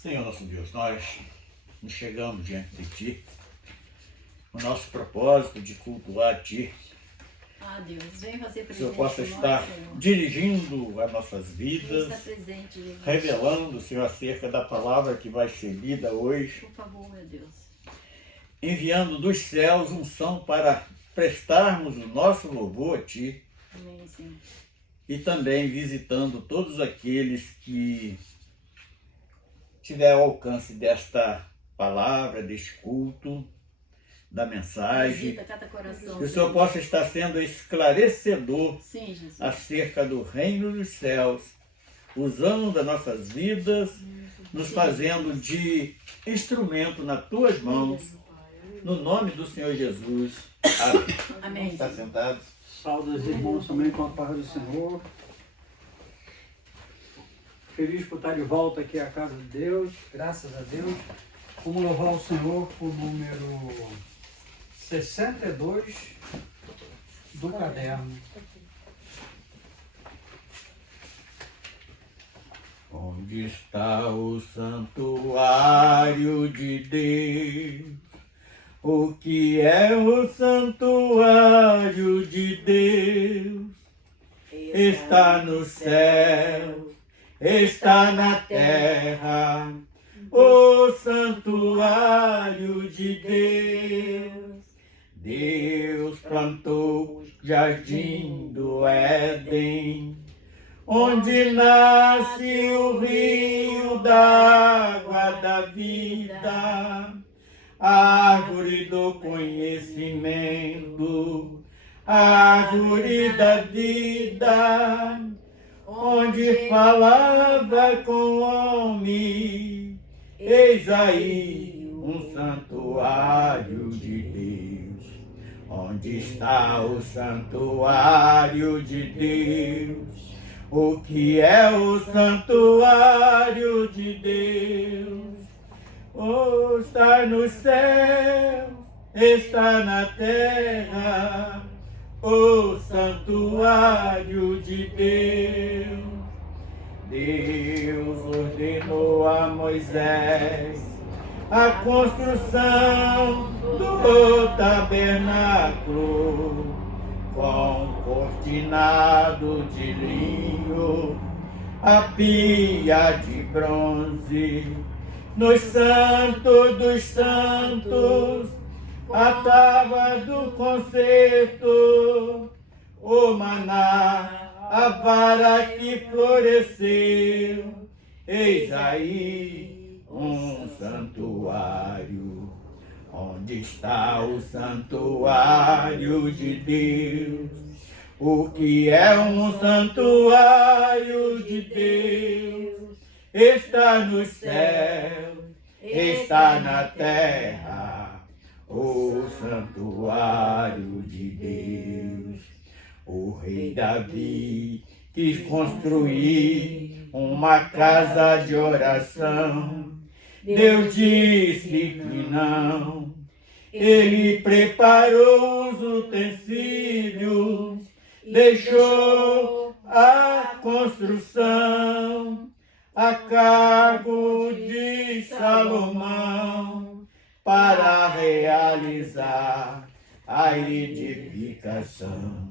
Senhor nosso Deus, nós nos chegamos diante de Ti, o nosso propósito de cultuar a Ti. Ah, Deus, vem fazer presente. Que o Senhor possa no estar nosso Senhor. dirigindo as nossas vidas, Está presente, Jesus. revelando, Senhor, acerca da palavra que vai ser lida hoje, Por favor, meu Deus. enviando dos céus unção para prestarmos o nosso louvor a Ti Amém, Senhor. e também visitando todos aqueles que tiver ao alcance desta palavra, deste culto, da mensagem. Visita cada coração. Que o Senhor possa estar sendo esclarecedor Sim, Jesus. acerca do reino dos céus, usando das nossas vidas, nos fazendo de instrumento nas tuas mãos, no nome do Senhor Jesus. Amém. Amém. Está sentados? Saúde os irmãos também com a paz do Senhor. Feliz por estar de volta aqui à casa de Deus, graças a Deus. Vamos louvar o Senhor por número 62 do caderno. Onde está o santuário de Deus? O que é o santuário de Deus? Está no céu, está na terra, o santuário de Deus. Deus plantou o jardim do Éden, onde nasce o rio da água da vida, árvore do conhecimento, árvore da vida, onde falava com o homem. Eis aí um santuário de Deus. Onde está o santuário de Deus? O que é o santuário de Deus? Oh, está no céu, está na terra, o santuário de Deus. Deus ordenou a Moisés a construção do tabernáculo com cortinado de linho, a pia de bronze. No Santo dos Santos, a tábua do concerto, o maná, a vara que floresceu. Eis aí um santuário. Onde está o santuário de Deus? O que é um santuário de Deus? Está no céu, está na terra, o santuário de Deus. O rei Davi quis construir uma casa de oração. Deus disse que não. Ele preparou os utensílios, deixou a construção a cargo de Salomão para realizar a edificação.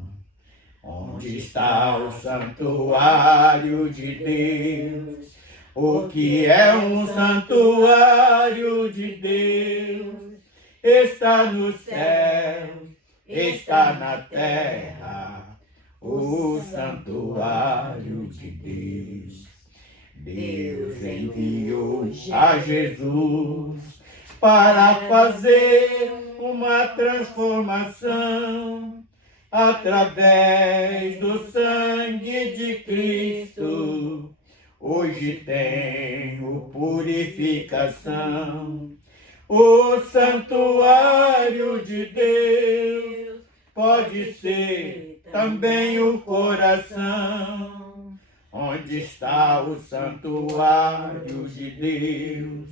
Onde está o santuário de Deus? O que é um santuário de Deus? Está no céu, está na terra, o santuário de Deus. Deus enviou a Jesus para fazer uma transformação através do sangue de Cristo. Hoje tenho purificação. O santuário de Deus pode ser também o coração. Onde está o santuário de Deus?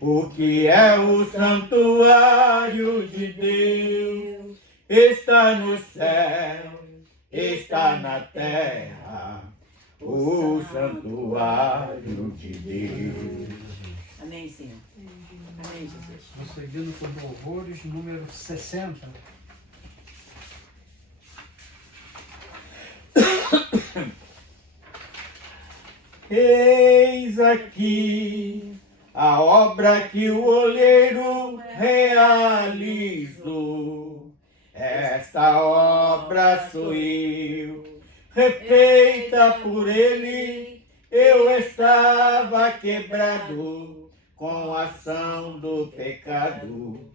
O que é o santuário de Deus? Está no céu, está na terra, o santuário de Deus. Amém, Jesus. Prosseguindo com louvores, número 60. Eis aqui a obra que o olheiro realizou. Esta obra sou eu, refeita por ele. Eu estava quebrado com a ação do pecado,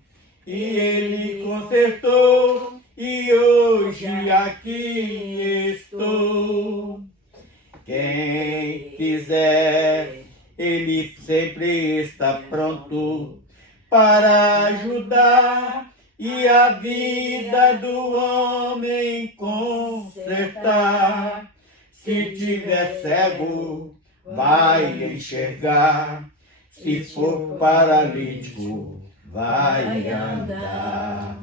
e ele consertou, e hoje aqui estou. Quem quiser, ele sempre está pronto para ajudar e a vida do homem consertar. Se tiver cego, vai enxergar. Se for paralítico, vai andar.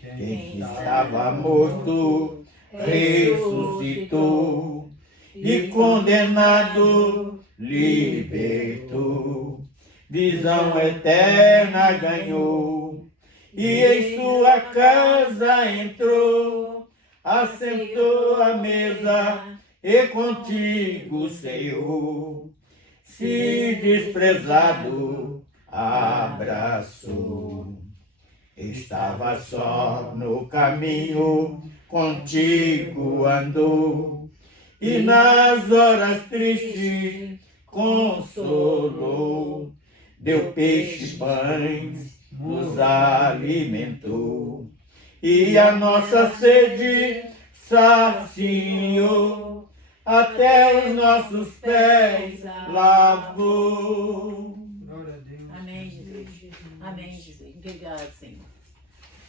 Quem estava morto, ressuscitou. E condenado, libertou. Visão eterna ganhou. E em sua casa entrou. Assentou à mesa e contigo, Senhor. Se desprezado, abraçou. Estava só no caminho, contigo andou. E nas horas tristes consolou. Deu peixe, pães, nos alimentou. E a nossa sede saciou. Até os nossos pés lavou. Glória a Deus. Amém, Jesus. Amém, Jesus. Obrigado, Senhor.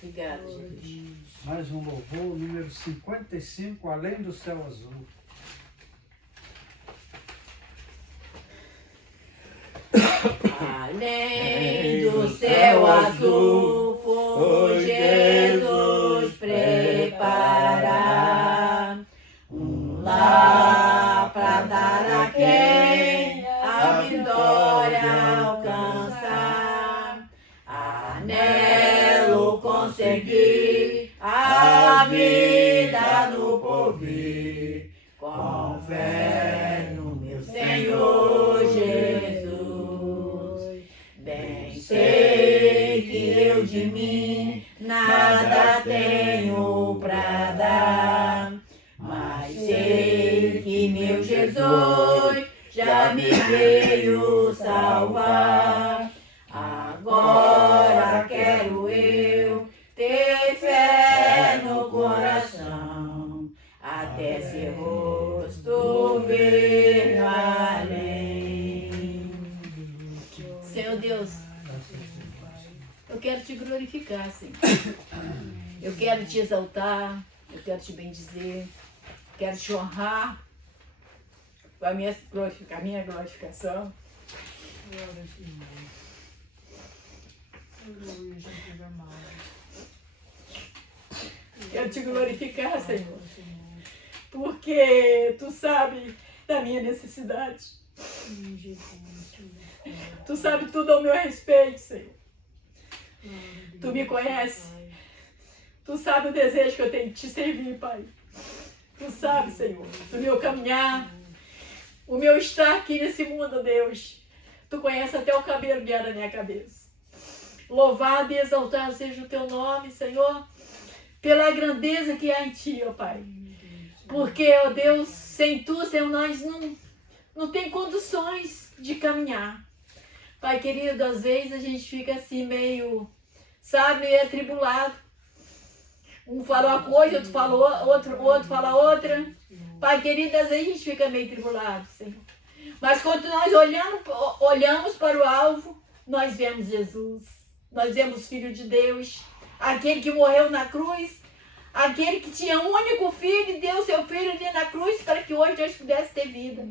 Obrigado, Jesus. Mais um louvor, número 55, Além do Céu Azul. Além do céu azul foi Jesus preparar um lar para dar a quem a vitória alcançar. Anelo conseguir a vida no porvir, com fé no meu Senhor Jesus. Bem sei que eu de mim nada tenho pra dar, mas sei que meu Jesus já me veio salvar. Agora quero eu ter fé no coração, até seu rosto ver além. Senhor Deus, eu quero te glorificar, Senhor. Eu quero te exaltar, eu quero te bendizer, quero te honrar com a minha glorificação. Quero te glorificar, Senhor, porque tu sabe da minha necessidade. Tu sabe tudo ao meu respeito, Senhor. Tu me conhece. Tu sabe o desejo que eu tenho de te servir, Pai. Tu sabe, Senhor, do meu caminhar, o meu estar aqui nesse mundo, Deus. Tu conhece até o cabelo que era da minha cabeça. Louvado e exaltado seja o teu nome, Senhor, pela grandeza que há em ti, ó Pai. Porque, ó Deus, sem tu, Senhor, nós não tem condições de caminhar. Pai querido, às vezes a gente fica assim meio, sabe, meio atribulado. Um fala uma coisa, outro fala outro fala outra. Pai querido, às vezes a gente fica meio tribulado, Senhor. Mas quando nós olhamos para o alvo, nós vemos Jesus. Nós vemos o Filho de Deus, aquele que morreu na cruz, aquele que tinha um único filho e deu seu filho ali na cruz para que hoje nós pudéssemos ter vida.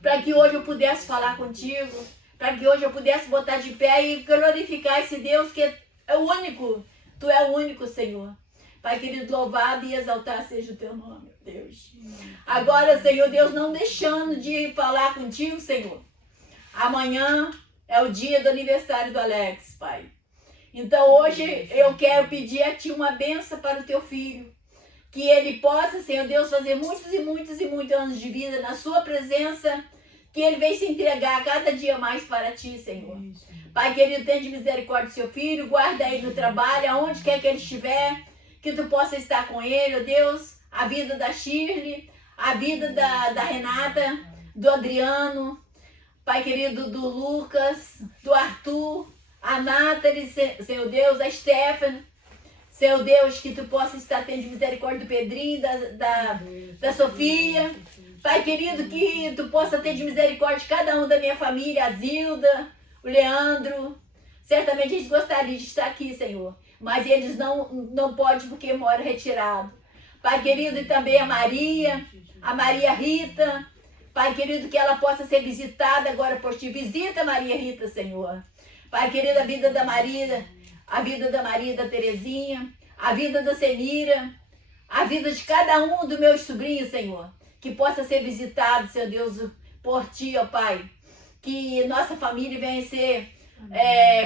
Para que hoje eu pudesse falar contigo, para que hoje eu pudesse botar de pé e glorificar esse Deus que é o único. Tu é o único, Senhor. Pai querido, louvado e exaltado seja o teu nome, Deus. Agora, Senhor Deus, não deixando de falar contigo, Senhor. Amanhã é o dia do aniversário do Alex, Pai. Então hoje eu quero pedir a Ti uma benção para o Teu filho. Que ele possa, Senhor Deus, fazer muitos e muitos e muitos anos de vida na Sua presença. Que ele venha se entregar cada dia mais para Ti, Senhor. Pai querido, tenha de misericórdia do Seu filho. Guarda ele no trabalho, aonde quer que ele estiver. Que Tu possa estar com ele, ó Deus. A vida da Shirley, a vida da Renata, do Adriano. Pai querido, do Lucas, do Arthur, a Nathalie, Senhor Deus, a Stephanie. Senhor Deus, que Tu possa estar tendo misericórdia do Pedrinho, da Sofia. Pai querido, que Tu possa ter de misericórdia de cada um da minha família, a Zilda, o Leandro. Certamente eles gostariam de estar aqui, Senhor. Mas eles não podem porque moram retirado. Pai querido, e também a Maria Rita. Pai querido, que ela possa ser visitada agora por Ti. Visita a Maria Rita, Senhor. Pai querido, a vida da Maria, da Terezinha, a vida da Senira, a vida de cada um dos meus sobrinhos, Senhor. Que possa ser visitado, Senhor Deus, por Ti, ó Pai. Que nossa família venha ser,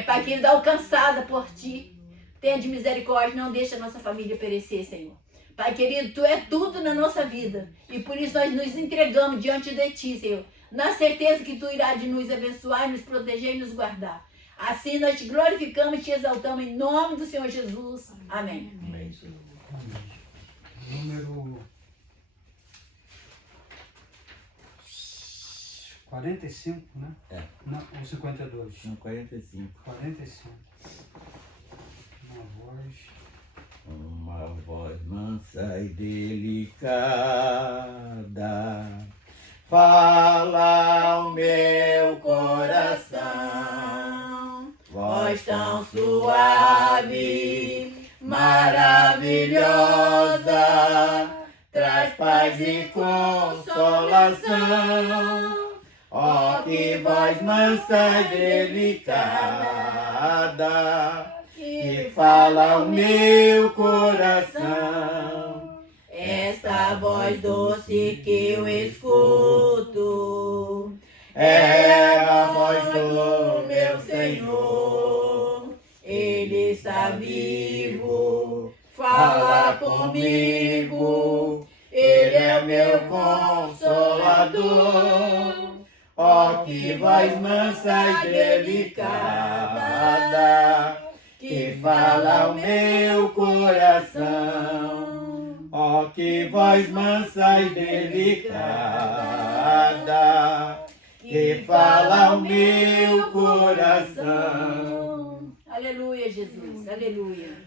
Pai querido, alcançada por Ti. Tenha de misericórdia, não deixe a nossa família perecer, Senhor. Pai querido, Tu é tudo na nossa vida. E por isso nós nos entregamos diante de Ti, Senhor. Na certeza que Tu irá de nos abençoar, nos proteger e nos guardar. Assim nós Te glorificamos e Te exaltamos em nome do Senhor Jesus. Amém. Amém. Número 45, né? É. Não, ou 52. São 45. 45. Uma voz. Uma voz mansa e delicada fala ao meu coração. Voz tão suave, maravilhosa, traz paz e consolação. Ó, que voz mansa e delicada, que fala ao meu coração. Esta voz doce que eu escuto é a voz do meu Senhor. Ele está vivo, fala comigo. Ele é meu consolador. Ó, que voz mansa e delicada, que fala ao meu coração. Ó, que voz mansa e delicada, que fala ao meu coração. Aleluia, Jesus. Aleluia.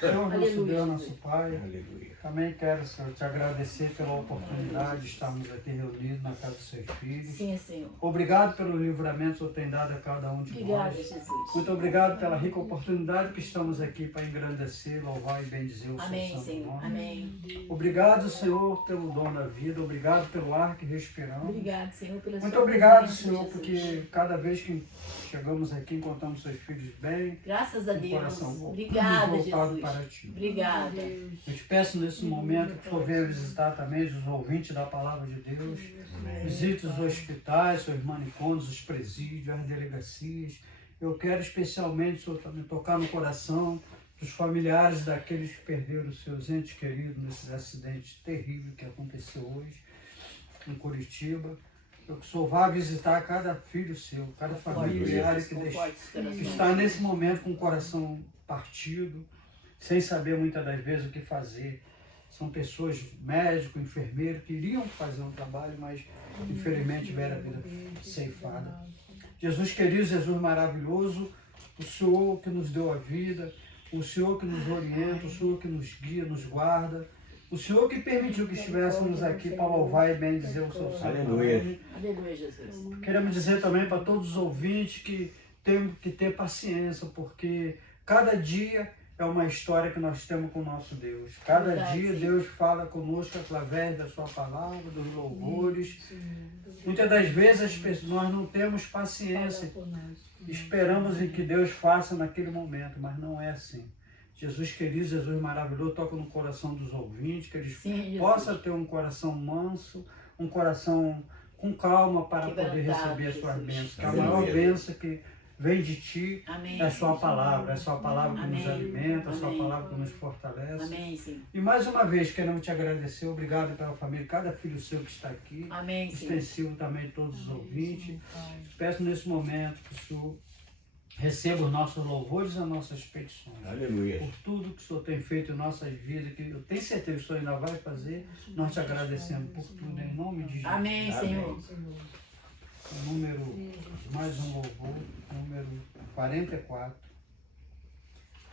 Senhor, nosso Aleluia. Deus, nosso Pai, Aleluia. também quero, Senhor, Te agradecer pela oportunidade de estarmos aqui reunidos na casa dos Seus filhos. Sim, Senhor. Obrigado pelo livramento que o Senhor tem dado a cada um de Obrigada, nós. Jesus. Muito obrigado pela rica oportunidade que estamos aqui para engrandecer, louvar e bendizer o Seu Amém, santo Senhor. nome. Amém. Obrigado, Senhor, pelo dom da vida. Obrigado pelo ar que respiramos. Obrigado, Senhor, pela Muito sua obrigado, presença, Senhor, Jesus. porque cada vez que chegamos aqui encontramos Seus filhos bem, Graças a com o Deus. coração Obrigada, voltado Jesus. para Ti. Obrigada. Eu te peço nesse momento que o Senhor venha visitar também os ouvintes da Palavra de Deus. Visite os hospitais, os manicômios, os presídios, as delegacias. Eu quero especialmente, Senhor, também tocar no coração dos familiares daqueles que perderam os seus entes queridos nesse acidente terrível que aconteceu hoje em Curitiba. Eu que o Senhor vá visitar cada filho seu, cada familiar que está nesse momento com o coração partido, sem saber muitas das vezes o que fazer. São pessoas, médicos, enfermeiros, que iriam fazer um trabalho, mas infelizmente tiveram a vida ceifada. Jesus querido, Jesus maravilhoso, o Senhor que nos deu a vida, o Senhor que nos orienta, o Senhor que nos guia, nos guarda, o Senhor que permitiu que estivéssemos aqui para louvar e bendizer o seu santo Aleluia. nome. Aleluia, Jesus. Queremos dizer também para todos os ouvintes que temos que ter paciência, porque cada dia é uma história que nós temos com o nosso Deus. Cada Verdade, dia sim. Deus fala conosco através da sua palavra, dos louvores. Muitas das vezes as pessoas, nós não temos paciência, esperamos em que Deus faça naquele momento, mas não é assim. Jesus querido, Jesus maravilhoso, toca no coração dos ouvintes, que eles Sim, Jesus. possam ter um coração manso, um coração com calma para poder Quebrantado, receber as suas Jesus. bênçãos. Que a Aleluia. maior bênção que vem de Ti Amém. é a Sua palavra. É a Sua palavra que nos Amém. alimenta, é a Sua Amém. palavra que nos fortalece. Amém, Senhor. E mais uma vez queremos te agradecer. Obrigado pela família, cada filho seu que está aqui. Amém, Senhor. Extensivo também de todos os ouvintes. Peço nesse momento que o Senhor receba os nossos louvores e as nossas petições. Aleluia. Por tudo que o Senhor tem feito em nossas vidas, que eu tenho certeza que o Senhor ainda vai fazer, nós te agradecemos por tudo, em nome de Jesus. Amém, Senhor. Número, mais um louvor, número 44.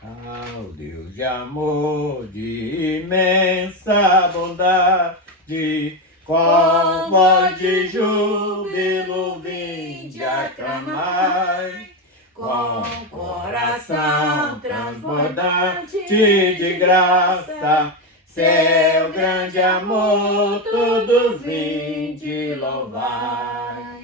Ao Deus de amor, de imensa bondade, com voz de júbilo vinde aclamai, com coração transbordante de graça, seu grande amor todos vinde louvai.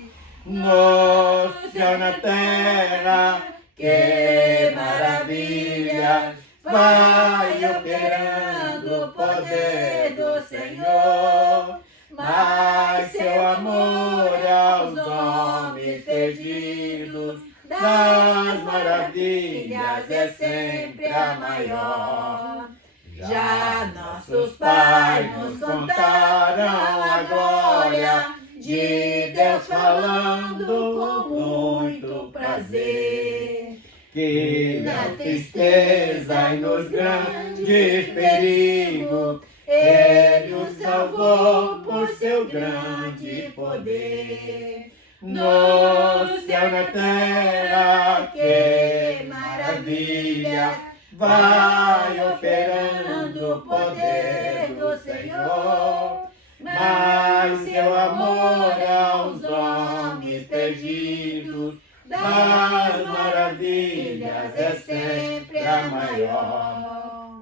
No céu, na terra, que maravilha, vai operando o poder do Senhor, mas seu amor aos homens perdidos, das maravilhas é sempre a maior. Já nossos pais nos contaram a glória de Deus falando com muito prazer, que na tristeza e nos grandes perigos Ele os salvou por seu grande poder. No céu, na terra, que maravilha, vai operando o poder do Senhor, mas seu amor aos homens perdidos, das maravilhas é sempre a maior.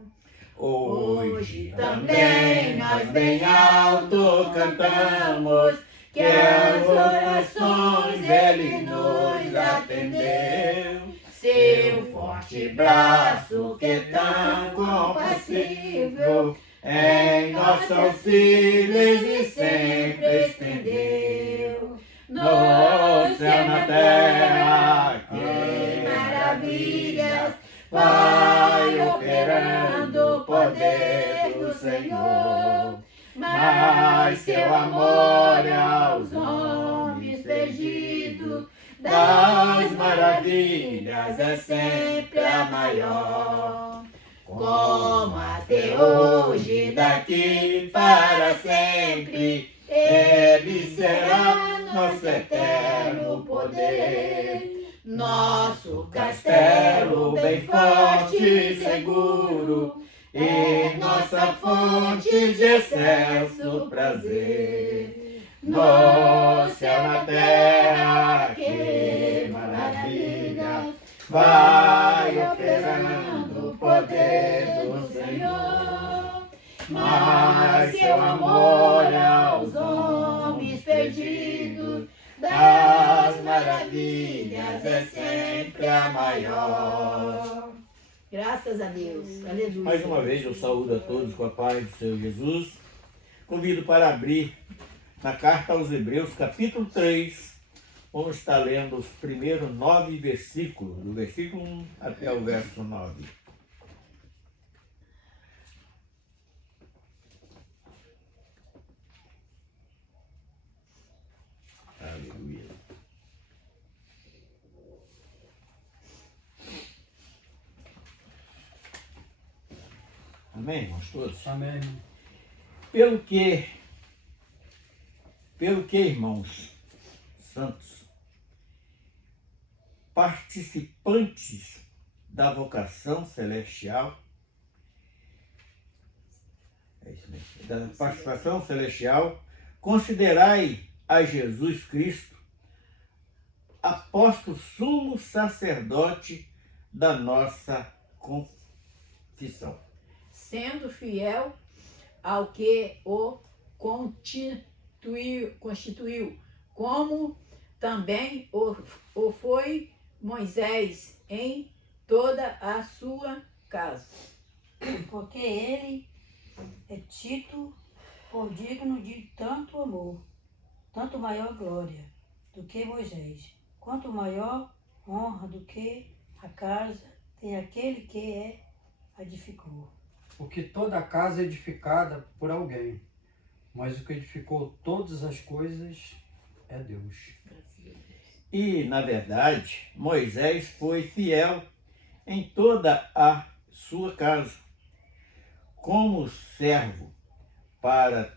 Hoje também nós bem alto cantamos, que as orações Ele nos atendeu. Seu forte braço que é tão compassível, em nosso auxílio e sempre estendeu. No céu, na terra, que maravilhas, vai operando o poder do Senhor, mas seu amor aos homens perdidos, das maravilhas é sempre a maior. Como até hoje, daqui para sempre, Ele será nosso eterno poder, nosso castelo bem forte e seguro, e nossa fonte de excelso prazer. No céu, na terra, que maravilha, vai operando o poder do Senhor, mas seu amor aos homens perdidos, das maravilhas é sempre a maior. Graças a Deus. Aleluia. Mais uma vez eu saúdo a todos com a paz do Senhor Jesus. Convido para abrir na carta aos Hebreus, capítulo 3. Vamos estar lendo os primeiros 9 versículos, do versículo 1 até o verso 9. Aleluia. Amém, irmãos todos? Amém. Pelo que, irmãos santos, participantes da vocação celestial, é isso mesmo, da participação celestial, considerai a Jesus Cristo, apóstolo sumo sacerdote da nossa confissão. Sendo fiel ao que o constituiu, como também o foi Moisés em toda a sua casa. Porque ele é tido por digno de tanto amor, tanto maior glória do que Moisés, quanto maior honra do que a casa tem aquele que a edificou. Porque toda casa é edificada por alguém, mas o que edificou todas as coisas é Deus. E, na verdade, Moisés foi fiel em toda a sua casa, como servo, para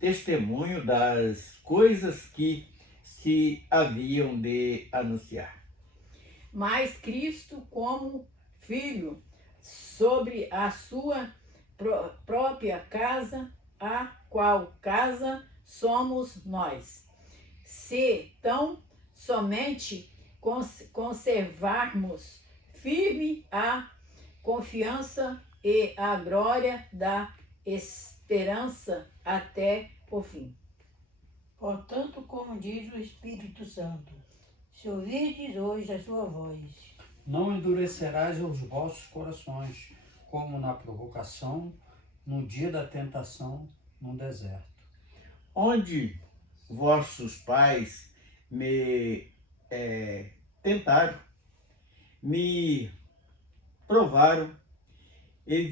testemunho das coisas que se haviam de anunciar. Mas Cristo como filho sobre a sua própria casa, a qual casa somos nós. Se tão somente conservarmos firme a confiança e a glória da esperança até o fim. Portanto, como diz o Espírito Santo, se ouvirdes hoje a sua voz, Não endurecerás os vossos corações, como na provocação, no dia da tentação, no deserto. Onde vossos pais me tentaram, me provaram e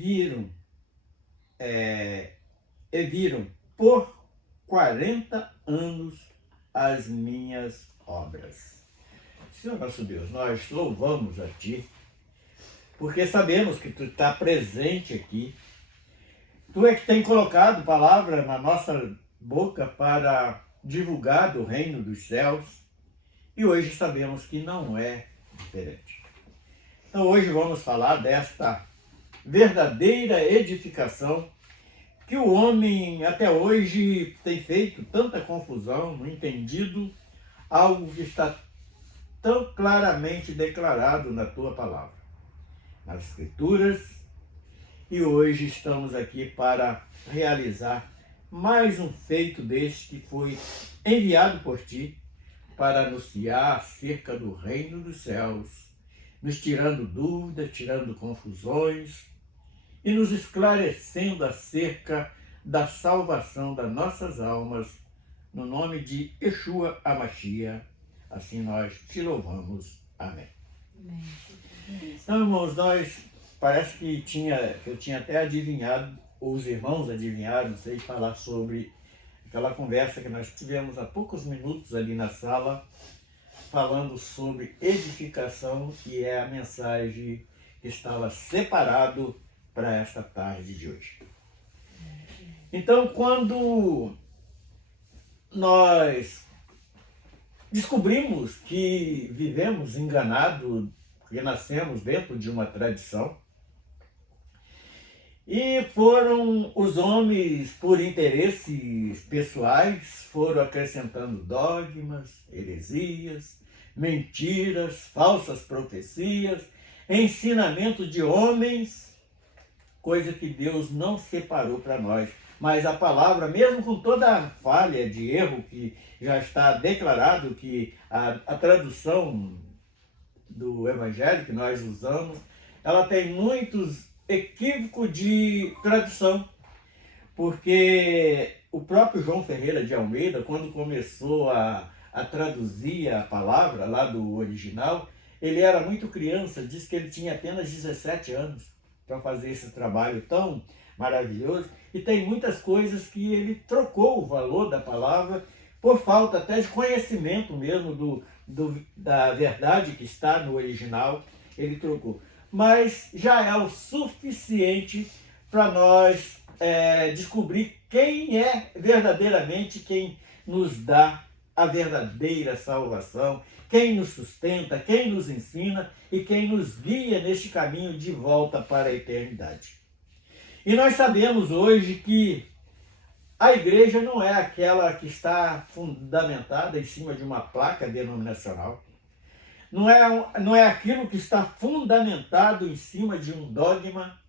viram por 40 anos as minhas obras. Senhor nosso Deus, nós louvamos a Ti, porque sabemos que Tu está presente aqui. Tu é que tem colocado palavra na nossa boca para divulgar do reino dos céus, e hoje sabemos que não é diferente. Então hoje vamos falar desta verdadeira edificação que o homem até hoje tem feito tanta confusão, não entendido algo que está tão claramente declarado na Tua palavra, nas Escrituras, e hoje estamos aqui para realizar mais um feito deste que foi enviado por Ti para anunciar acerca do reino dos céus, nos tirando dúvidas, tirando confusões e nos esclarecendo acerca da salvação das nossas almas, no nome de Yeshua HaMashiach. Assim nós te louvamos. Amém. amém. Então, irmãos, parece que eu tinha até adivinhado, ou os irmãos adivinharam, não sei, falar sobre aquela conversa que nós tivemos há poucos minutos ali na sala, falando sobre edificação, e é a mensagem que estava separado para esta tarde de hoje. Então, quando nós descobrimos que vivemos enganados, porque nascemos dentro de uma tradição, e foram os homens, por interesses pessoais, foram acrescentando dogmas, heresias, mentiras, falsas profecias, ensinamento de homens, coisa que Deus não separou para nós. Mas a palavra, mesmo com toda a falha de erro que já está declarado, que a tradução do Evangelho que nós usamos, ela tem muitos equívocos de tradução, porque o próprio João Ferreira de Almeida, quando começou a traduzir a palavra lá do original, ele era muito criança, diz que ele tinha apenas 17 anos para fazer esse trabalho tão maravilhoso, e tem muitas coisas que ele trocou o valor da palavra por falta até de conhecimento mesmo da verdade que está no original, ele trocou. Mas já é o suficiente para nós descobrir quem é verdadeiramente quem nos dá a verdadeira salvação, quem nos sustenta, quem nos ensina e quem nos guia neste caminho de volta para a eternidade. E nós sabemos hoje que a igreja não é aquela que está fundamentada em cima de uma placa denominacional. Não é aquilo que está fundamentado em cima de um dogma,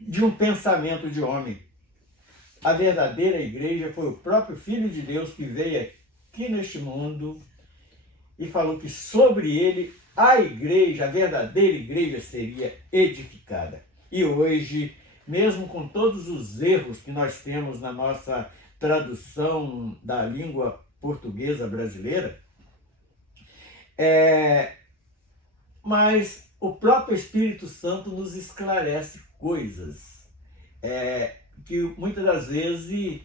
de um pensamento de homem. A verdadeira igreja foi o próprio Filho de Deus que veio aqui neste mundo e falou que sobre ele a igreja, a verdadeira igreja, seria edificada. E hoje, mesmo com todos os erros que nós temos na nossa tradução da língua portuguesa brasileira, mas o próprio Espírito Santo nos esclarece coisas que muitas das vezes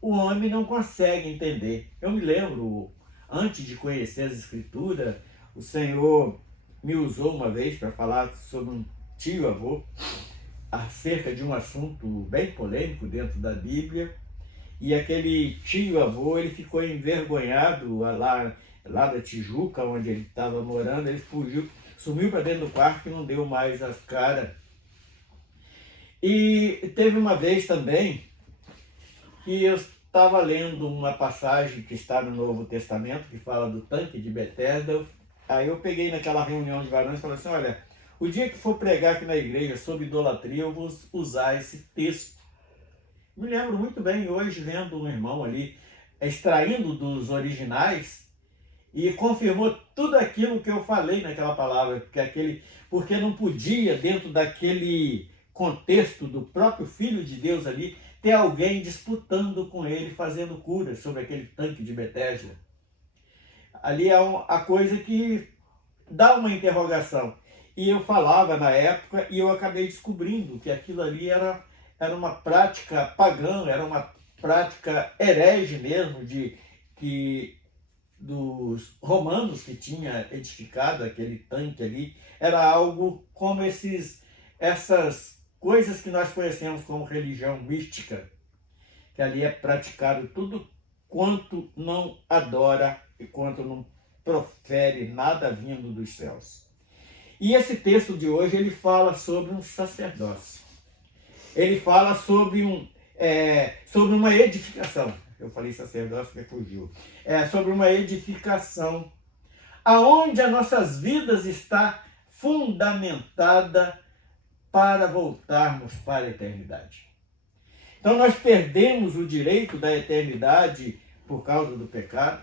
o homem não consegue entender. Eu me lembro, antes de conhecer as Escrituras, o Senhor me usou uma vez para falar sobre um tio-avô acerca de um assunto bem polêmico dentro da Bíblia, e aquele tio-avô, ele ficou envergonhado lá da Tijuca, onde ele estava morando, ele fugiu, sumiu para dentro do quarto e não deu mais as caras. E teve uma vez também que eu estava lendo uma passagem que está no Novo Testamento, que fala do tanque de Betesda. Aí eu peguei naquela reunião de varões e falei assim, olha, o dia que for pregar aqui na igreja sobre idolatria, eu vou usar esse texto. Me lembro muito bem hoje vendo um irmão ali extraindo dos originais e confirmou tudo aquilo que eu falei naquela palavra, porque não podia, dentro daquele contexto do próprio Filho de Deus ali, ter alguém disputando com ele, fazendo cura sobre aquele tanque de Betesda. Ali é a coisa que dá uma interrogação. E eu falava na época e eu acabei descobrindo que aquilo ali era uma prática pagã, era uma prática herege mesmo, dos romanos que tinha edificado aquele tanque ali. Era algo como essas coisas que nós conhecemos como religião mística, que ali é praticado tudo quanto não adora e quanto não profere nada vindo dos céus. E esse texto de hoje, ele fala sobre um sacerdócio. Ele fala sobre uma edificação. Eu falei sacerdócio, me fugiu. Sobre uma edificação, aonde as nossas vidas está fundamentada para voltarmos para a eternidade. Então nós perdemos o direito da eternidade por causa do pecado,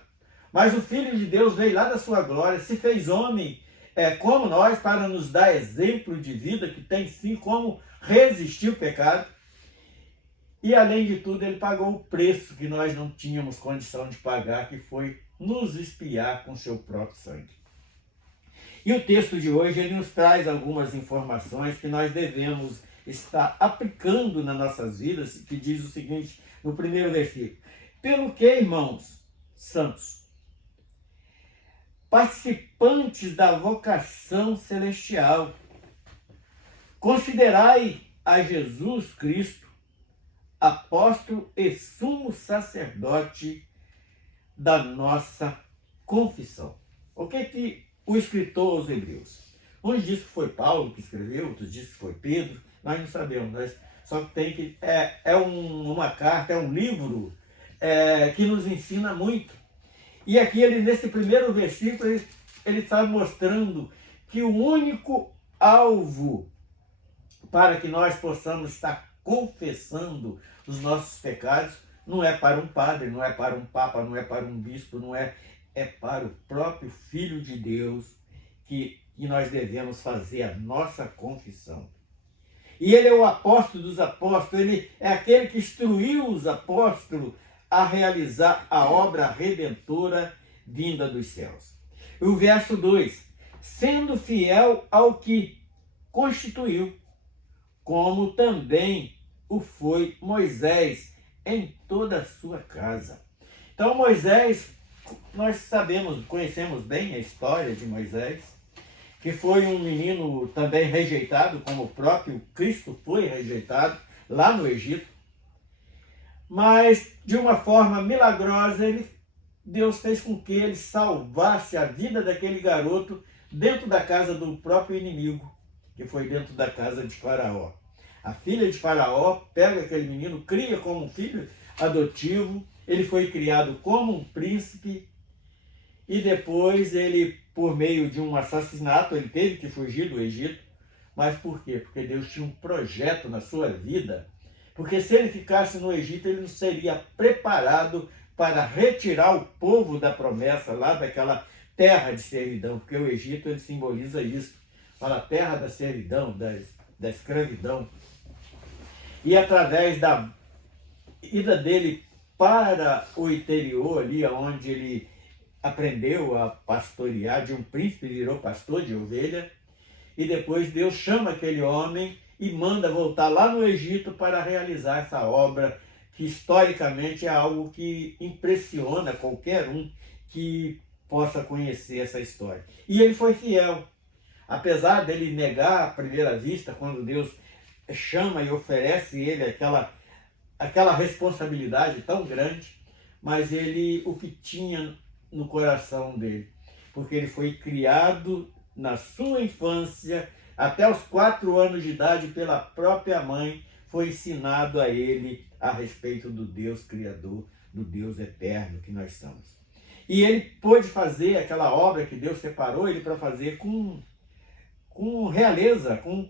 mas o Filho de Deus veio lá da sua glória, se fez homem como nós, para nos dar exemplo de vida que tem sim como resistir o pecado. E além de tudo, ele pagou o preço que nós não tínhamos condição de pagar, que foi nos expiar com seu próprio sangue. E o texto de hoje, ele nos traz algumas informações que nós devemos estar aplicando nas nossas vidas, que diz o seguinte, no primeiro versículo: pelo que, irmãos santos, participantes da vocação celestial, considerai a Jesus Cristo, apóstolo e sumo sacerdote da nossa confissão. O que o escritor aos Hebreus? Uns dizem que foi Paulo que escreveu, outros dizem que foi Pedro, nós não sabemos, nós só tem que uma carta, é um livro que nos ensina muito. E aqui, nesse primeiro versículo, ele está mostrando que o único alvo para que nós possamos estar confessando os nossos pecados não é para um padre, não é para um papa, não é para um bispo, é para o próprio Filho de Deus que nós devemos fazer a nossa confissão. E ele é o apóstolo dos apóstolos, ele é aquele que instruiu os apóstolos a realizar a obra redentora vinda dos céus. E o verso 2, sendo fiel ao que constituiu, como também o foi Moisés em toda a sua casa. Então Moisés, nós sabemos, conhecemos bem a história de Moisés, que foi um menino também rejeitado, como o próprio Cristo foi rejeitado lá no Egito. Mas, de uma forma milagrosa, Deus fez com que ele salvasse a vida daquele garoto dentro da casa do próprio inimigo, que foi dentro da casa de Faraó. A filha de Faraó pega aquele menino, cria como um filho adotivo, ele foi criado como um príncipe, e depois ele, por meio de um assassinato, ele teve que fugir do Egito. Mas por quê? Porque Deus tinha um projeto na sua vida. Porque se ele ficasse no Egito, ele não seria preparado para retirar o povo da promessa lá daquela terra de servidão. Porque o Egito, ele simboliza isso. Fala a terra da servidão, da escravidão. E através da ida dele para o interior ali, onde ele aprendeu a pastorear, de um príncipe virou pastor de ovelha, e depois Deus chama aquele homem e manda voltar lá no Egito para realizar essa obra, que historicamente é algo que impressiona qualquer um que possa conhecer essa história. E ele foi fiel. Apesar dele negar à primeira vista, quando Deus chama e oferece ele aquela responsabilidade tão grande, mas ele o que tinha no coração dele, porque ele foi criado na sua infância, até os 4 anos de idade, pela própria mãe, foi ensinado a ele a respeito do Deus Criador, do Deus eterno que nós somos. E ele pôde fazer aquela obra que Deus separou ele para fazer com realeza, com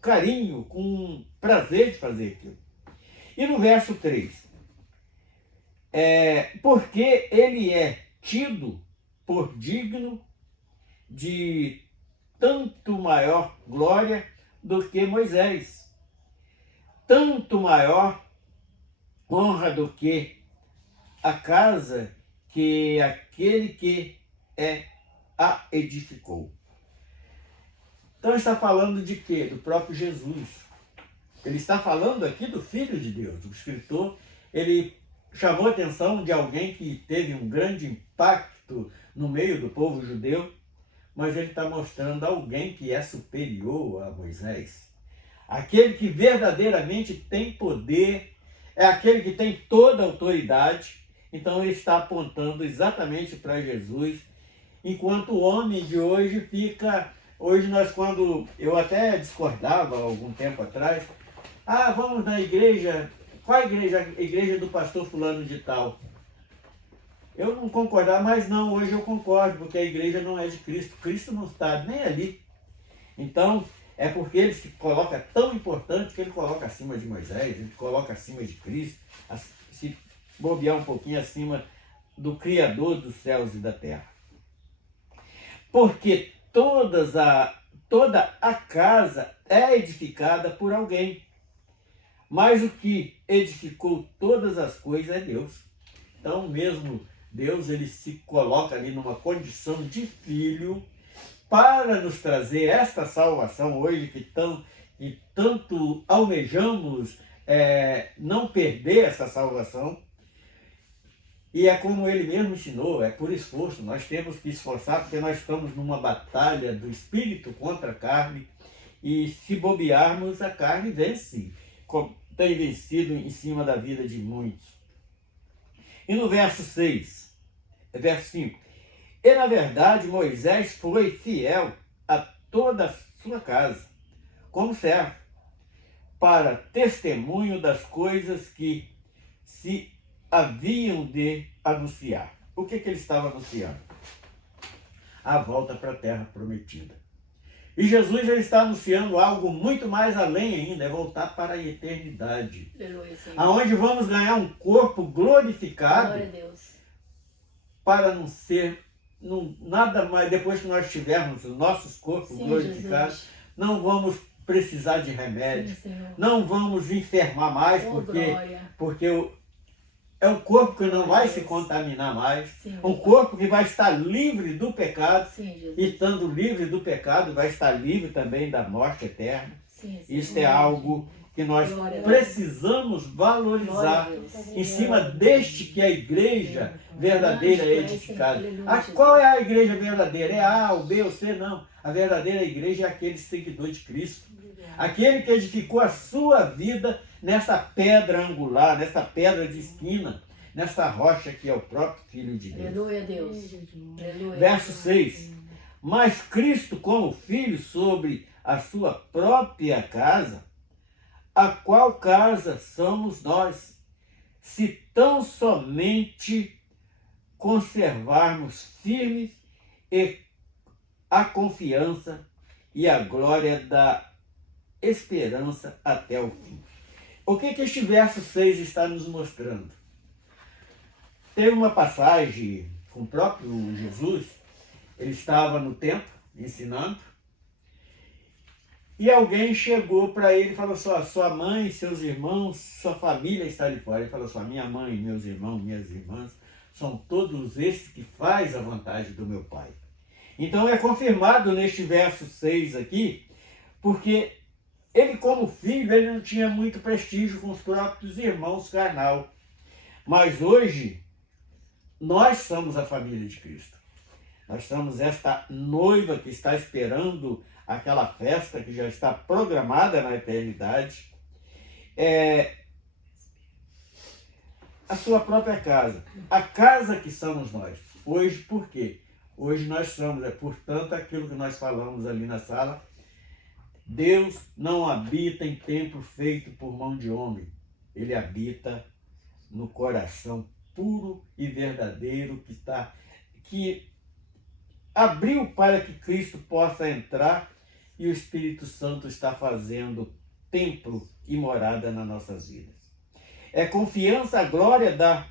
carinho, com prazer de fazer aquilo. E no verso 3, porque ele é tido por digno de tanto maior glória do que Moisés, tanto maior honra do que a casa que aquele que a edificou. Então está falando de quê? Do próprio Jesus. Ele está falando aqui do Filho de Deus. O escritor, ele chamou a atenção de alguém que teve um grande impacto no meio do povo judeu, mas ele está mostrando alguém que é superior a Moisés. Aquele que verdadeiramente tem poder, é aquele que tem toda a autoridade. Então ele está apontando exatamente para Jesus, enquanto o homem de hoje fica... Hoje quando eu até discordava algum tempo atrás, vamos na igreja, qual a igreja? A igreja do pastor fulano de tal. Eu não concordava, mas não, hoje eu concordo, porque a igreja não é de Cristo. Cristo não está nem ali. Então, é porque ele se coloca tão importante que ele coloca acima de Moisés, ele coloca acima de Cristo, se bobear um pouquinho acima do Criador dos céus e da terra. Porque toda a casa é edificada por alguém, mas o que edificou todas as coisas é Deus. Então, mesmo Deus, ele se coloca ali numa condição de filho para nos trazer esta salvação hoje que tanto almejamos não perder essa salvação. E é como ele mesmo ensinou, é por esforço. Nós temos que esforçar porque nós estamos numa batalha do espírito contra a carne, e se bobearmos, a carne vence, tem vencido em cima da vida de muitos. E no verso 5, e na verdade Moisés foi fiel a toda a sua casa, como servo, para testemunho das coisas que se haviam de anunciar. O que ele estava anunciando? A volta para a terra prometida. E Jesus ele está anunciando algo muito mais além ainda, é voltar para a eternidade. Aleluia, Senhor. Aonde vamos ganhar um corpo glorificado. Glória a Deus. Para não ser nada mais, depois que nós tivermos os nossos corpos Sim, glorificados, Jesus. Não vamos precisar de remédio, Sim, Senhor. não vamos enfermar mais, Oh, glória. porque é um corpo que não vai se contaminar mais, Sim, um corpo que vai estar livre do pecado, Sim, Jesus. e estando livre do pecado, vai estar livre também da morte eterna. Sim, Isto é algo que nós Glória a Deus. precisamos valorizar Glória a Deus. em cima deste que a igreja verdadeira é edificada. Aleluia, Qual é a igreja verdadeira? É A, o B, o C? Não. A verdadeira igreja é aquele seguidor de Cristo. Aquele que edificou a sua vida nessa pedra angular, nessa pedra de esquina, nessa rocha que é o próprio Filho de Deus. Aleluia a Deus. Aleluia. Verso 6. Mas Cristo como Filho sobre a sua própria casa, a qual casa somos nós, se tão somente conservarmos firmes a confiança e a glória da esperança até o fim. O que este verso 6 está nos mostrando? Teve uma passagem com o próprio Jesus, ele estava no templo ensinando, E alguém chegou para ele e falou: sua mãe, seus irmãos, sua família está ali fora. Ele falou: minha mãe, meus irmãos, minhas irmãs, são todos esses que faz a vontade do meu Pai. Então é confirmado neste verso 6 aqui, porque ele, como filho, ele não tinha muito prestígio com os próprios irmãos carnal. Mas hoje, nós somos a família de Cristo. Nós somos esta noiva que está esperando aquela festa que já está programada na eternidade. A sua própria casa. A casa que somos nós. Hoje, por quê? Hoje nós somos, portanto, aquilo que nós falamos ali na sala. Deus não habita em templo feito por mão de homem. Ele habita no coração puro e verdadeiro que abriu para que Cristo possa entrar, e o Espírito Santo está fazendo templo e morada nas nossas vidas. É confiança, a glória da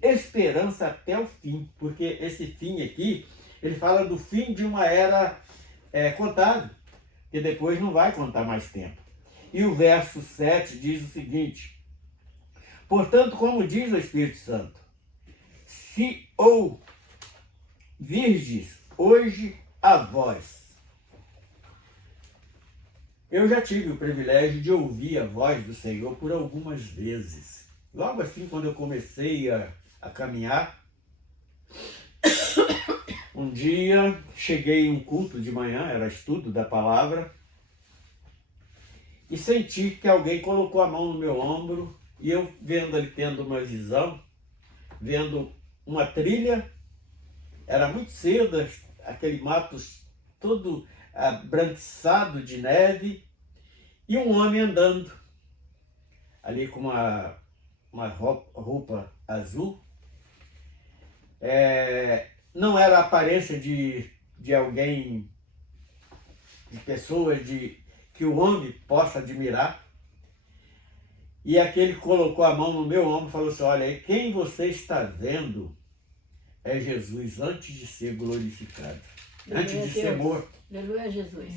esperança até o fim, porque esse fim aqui, ele fala do fim de uma era contável, que depois não vai contar mais tempo. E o verso 7 diz o seguinte: portanto, como diz o Espírito Santo, se ouvirdes hoje a voz. Eu já tive o privilégio de ouvir a voz do Senhor por algumas vezes. Logo assim, quando eu comecei a caminhar, um dia cheguei em um culto de manhã, era estudo da palavra, e senti que alguém colocou a mão no meu ombro, e eu vendo ali, tendo uma visão, vendo uma trilha, era muito cedo, aquele mato todo branquiçado de neve, e um homem andando ali com uma roupa azul. Não era a aparência de alguém, de pessoa que o homem possa admirar. E aquele colocou a mão no meu ombro e falou assim: olha, quem você está vendo é Jesus antes de ser glorificado, antes de ser morto. Aleluia, Jesus.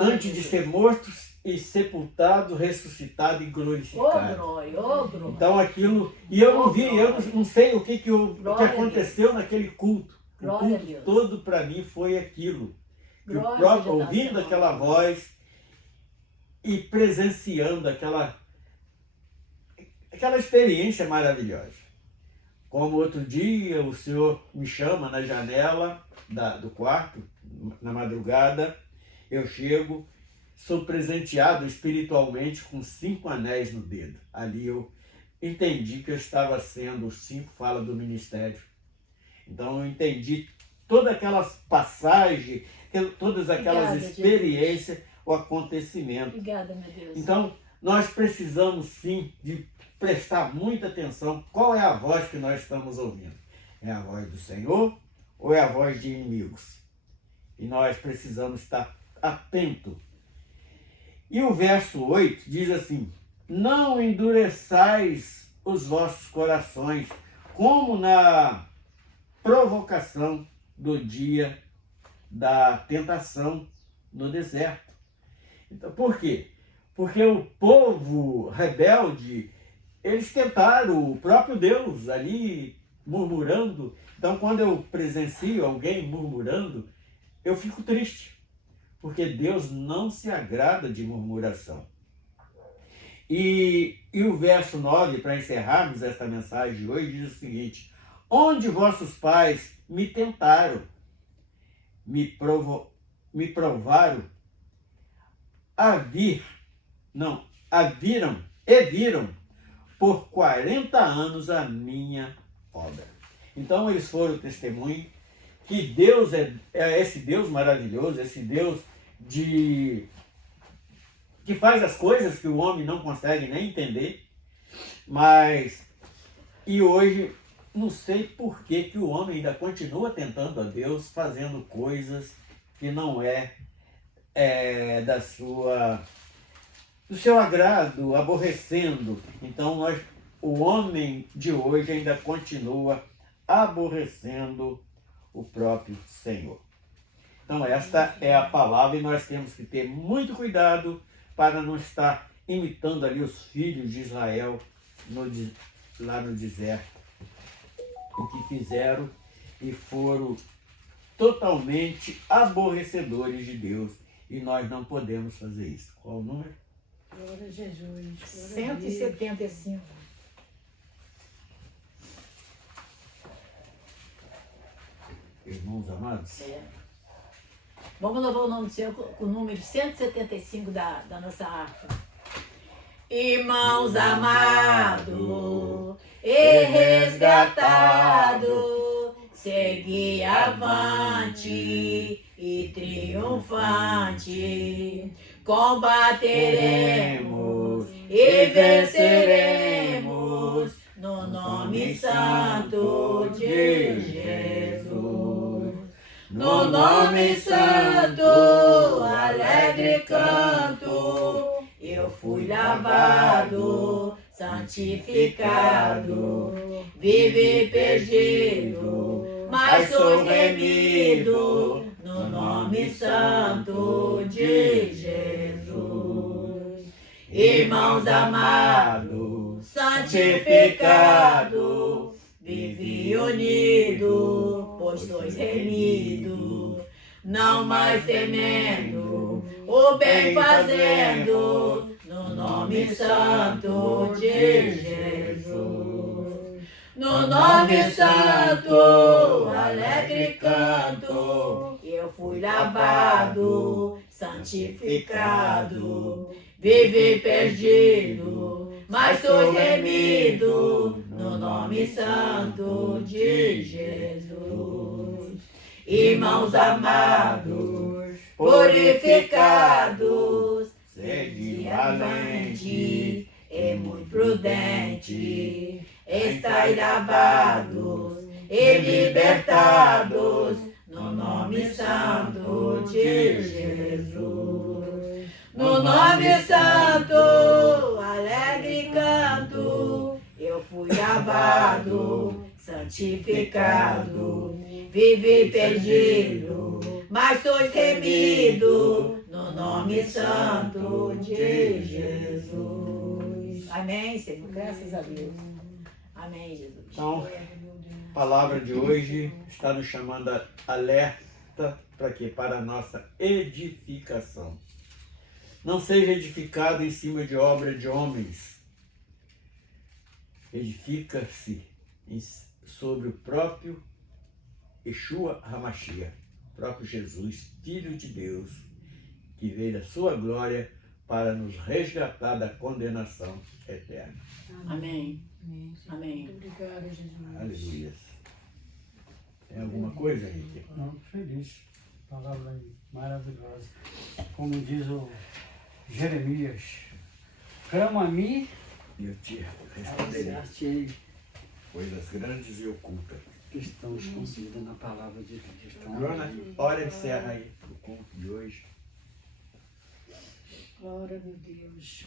Antes de ser morto e sepultado, ressuscitado e glorificado. Glória, glória. Então aquilo, e eu não vi, eu não sei o que aconteceu naquele culto. O culto todo para mim foi aquilo. Que o próprio, ouvindo aquela voz e presenciando aquela experiência maravilhosa. Como outro dia o Senhor me chama na janela do quarto, na madrugada, eu chego, sou presenteado espiritualmente com 5 anéis no dedo. Ali eu entendi que eu estava sendo, 5 fala do ministério. Então eu entendi todas aquelas passagens, todas aquelas experiências, o acontecimento. Obrigada, meu Deus. Então nós precisamos sim de prestar muita atenção qual é a voz que nós estamos ouvindo. É a voz do Senhor ou é a voz de inimigos? E nós precisamos estar atento. E o verso 8 diz assim: não endureçais os vossos corações, como na provocação do dia da tentação no deserto. Então, por quê? Porque o povo rebelde, eles tentaram o próprio Deus ali murmurando. Então, quando eu presencio alguém murmurando, eu fico triste, porque Deus não se agrada de murmuração. E o verso 9, para encerrarmos esta mensagem de hoje, diz o seguinte: onde vossos pais me tentaram, me provaram, viram por 40 anos a minha obra. Então eles foram testemunho que Deus é esse Deus maravilhoso, esse Deus que faz as coisas que o homem não consegue nem entender. E hoje, não sei por que o homem ainda continua tentando a Deus, fazendo coisas que não do seu agrado, aborrecendo. Então o homem de hoje ainda continua aborrecendo o próprio Senhor. Então esta é a palavra e nós temos que ter muito cuidado para não estar imitando ali os filhos de Israel lá no deserto. O que fizeram e foram totalmente aborrecedores de Deus. E nós não podemos fazer isso. Qual o número? Glória a Jesus. Glória a Deus. 175. Irmãos amados? Vamos louvar o nome do Senhor com o número 175 da nossa harpa. Irmãos amados e resgatados, segui avante e triunfante, combateremos e venceremos no nome santo de Jesus. No nome santo, alegre canto, eu fui lavado, santificado, vive perdido, mas sou remido, no nome santo de Jesus. Irmãos amados, santificado, vive unido, pois sois remido, não mais temendo, o bem fazendo, no nome santo de Jesus. No nome santo, alegre canto, eu fui lavado, santificado, vive perdido, mas sou remido, no nome santo de Jesus. Irmãos amados, purificados, sede valente e muito prudente, estai lavados e libertados, no nome santo de Jesus. No nome santo, alegre canto, eu fui lavado, santificado, vive perdido, mas sois remido, no nome santo de Jesus. Amém, Senhor. Graças a Deus. Amém, Jesus. Então, a palavra de hoje está nos chamando a alerta para quê? Para a nossa edificação. Não seja edificado em cima de obra de homens. Edifica-se sobre o próprio Yeshua HaMashiach, o próprio Jesus, Filho de Deus, que veio da sua glória para nos resgatar da condenação eterna. Amém. Amém. Amém. Muito obrigada, Jesus. Aleluia. Tem alguma coisa, Henrique? Não, feliz. Palavra maravilhosa. Como diz o Jeremias, clama a mim, E eu te responderei. achei Coisas grandes e ocultas. que estão escondidas na palavra de Deus. Então, Joana, ora e encerra aí o culto de hoje. Glória, meu Deus.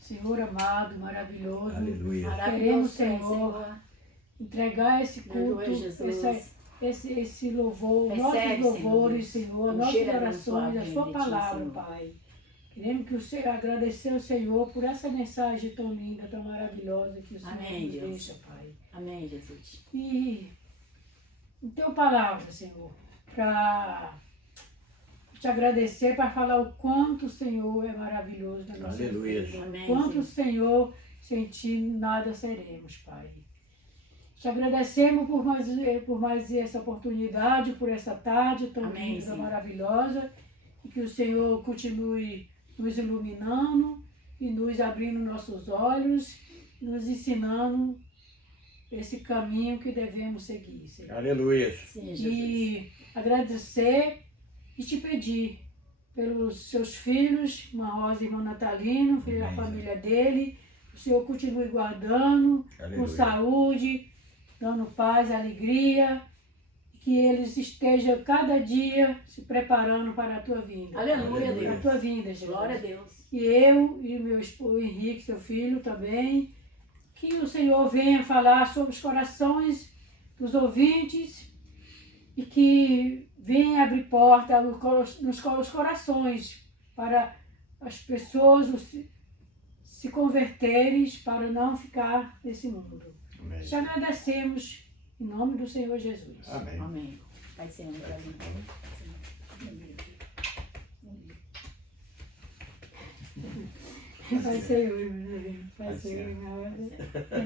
Senhor amado, maravilhoso. Aleluia. Queremos, Senhor, entregar esse culto, Aleluia, Jesus. esse louvor, Recebe, nossos louvores, Senhor. Senhor, Um nossas cheiro orações, a abençoado sua de ti, palavra, Senhor. Pai. Queremos que o Senhor agradecer ao Senhor por essa mensagem tão linda, tão maravilhosa que o Senhor Amém, nos Deus. deixa, Pai. Amém, Jesus. E em tua palavra, Senhor, para te agradecer, para falar o quanto o Senhor é maravilhoso na nossa Aleluia. vida. Amém, Quanto o Senhor. Senhor, sem ti nada seremos, Pai. Te agradecemos por mais essa oportunidade, por essa tarde tão Amém, linda, Senhor. maravilhosa, e que o Senhor continue nos iluminando e nos abrindo nossos olhos, nos ensinando esse caminho que devemos seguir, Senhor. Aleluia. Sim, Jesus. E agradecer e te pedir pelos seus filhos, irmã Rosa e irmão Natalino, filho da Amém. família dele, o Senhor continue guardando, com Aleluia. saúde, dando paz, alegria, que eles estejam cada dia se preparando para a tua vinda. Aleluia, Aleluia. Para a Deus. tua vinda, Jesus. Glória a Deus. E eu e meu esposo Henrique, seu filho também, que o Senhor venha falar sobre os corações dos ouvintes e que venha abrir porta nos corações para as pessoas se converterem para não ficar nesse mundo. Amém. Te agradecemos em nome do Senhor Jesus. Amém. Amém. Pai do Senhor, prazer. Vai ser hoje, meu Deus. Vai ser hoje.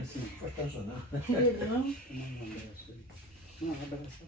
Sim, pode ajudar. Querido, não? Um abraço aí. Um abraço.